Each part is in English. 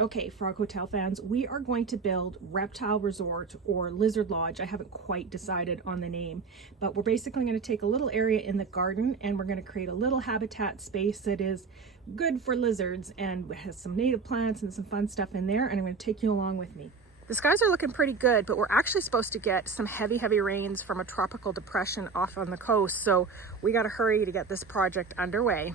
Okay, Frog Hotel fans, we are going to build Reptile Resort or Lizard Lodge. I haven't quite decided on the name, but we're basically going to take a little area in the garden and we're going to create a little habitat space that is good for lizards and has some native plants and some fun stuff in there, and I'm going to take you along with me. The skies are looking pretty good, but we're actually supposed to get some heavy rains from a tropical depression off on the coast, so we got to hurry to get this project underway.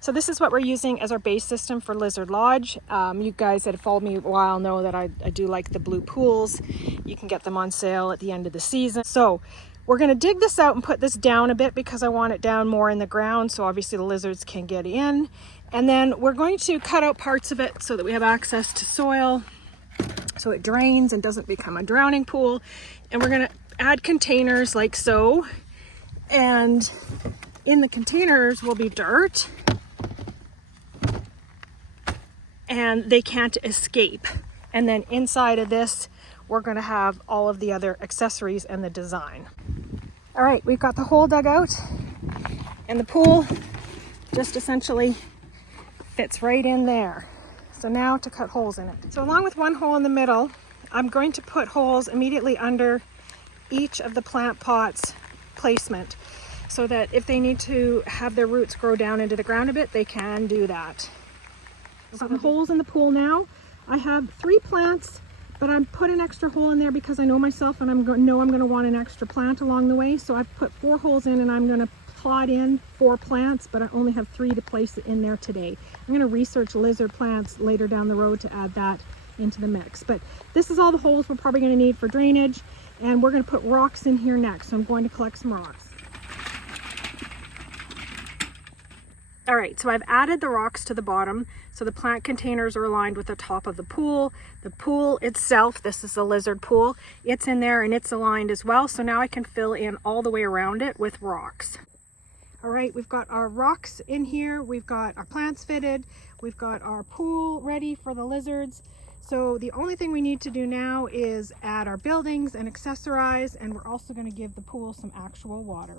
So this is what we're using as our base system for Lizard Lodge. You guys that have followed me a while know that I do like the blue pools. You can get them on sale at the end of the season. So we're going to dig this out and put this down a bit because I want it down more in the ground so obviously the lizards can get in. And then we're going to cut out parts of it so that we have access to soil so it drains and doesn't become a drowning pool. And we're going to add containers like so. And in the containers will be dirt. And they can't escape. And then inside of this, we're going to have all of the other accessories and the design. All right, we've got the hole dug out, and the pool just essentially fits right in there. So now to cut holes in it. So along with one hole in the middle, I'm going to put holes immediately under each of the plant pots placement so that if they need to have their roots grow down into the ground a bit, they can do that. Some holes in the pool now. I have 3 plants, but I've put an extra hole in there because I know myself and I'm going to want an extra plant along the way. So I've put 4 holes in and I'm going to plot in 4 plants, but I only have 3 to place in there today. I'm going to research lizard plants later down the road to add that into the mix. But this is all the holes we're probably going to need for drainage, and we're going to put rocks in here next. So I'm going to collect some rocks. All right, so I've added the rocks to the bottom. So the plant containers are aligned with the top of the pool. The pool itself, this is the lizard pool, it's in there and it's aligned as well. So now I can fill in all the way around it with rocks. All right, we've got our rocks in here. We've got our plants fitted. We've got our pool ready for the lizards. So the only thing we need to do now is add our buildings and accessorize, and we're also going to give the pool some actual water.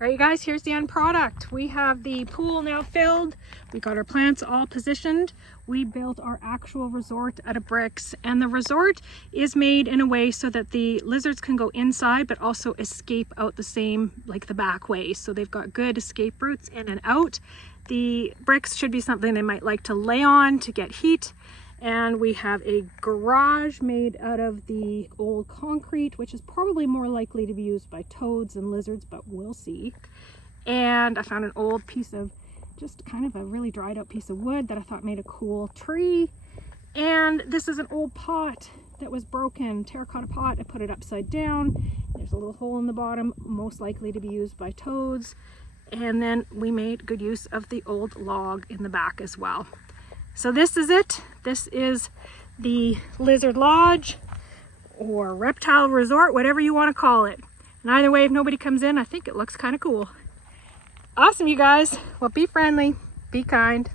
All right, you guys, here's the end product. We have the pool now filled. We got our plants all positioned. We built our actual resort out of bricks, and the resort is made in a way so that the lizards can go inside but also escape out the same, like the back way. So they've got good escape routes in and out. The bricks should be something they might like to lay on to get heat. And we have a garage made out of the old concrete, which is probably more likely to be used by toads and lizards, but we'll see. And I found an old piece of, just kind of a really dried out piece of wood that I thought made a cool tree. And this is an old pot that was broken, terracotta pot. I put it upside down. There's a little hole in the bottom, most likely to be used by toads. And then we made good use of the old log in the back as well. So this is it. This is the Lizard Lodge or Reptile Resort, whatever you want to call it. And either way, if nobody comes in, I think it looks kind of cool. Awesome, you guys. Well, be friendly, be kind.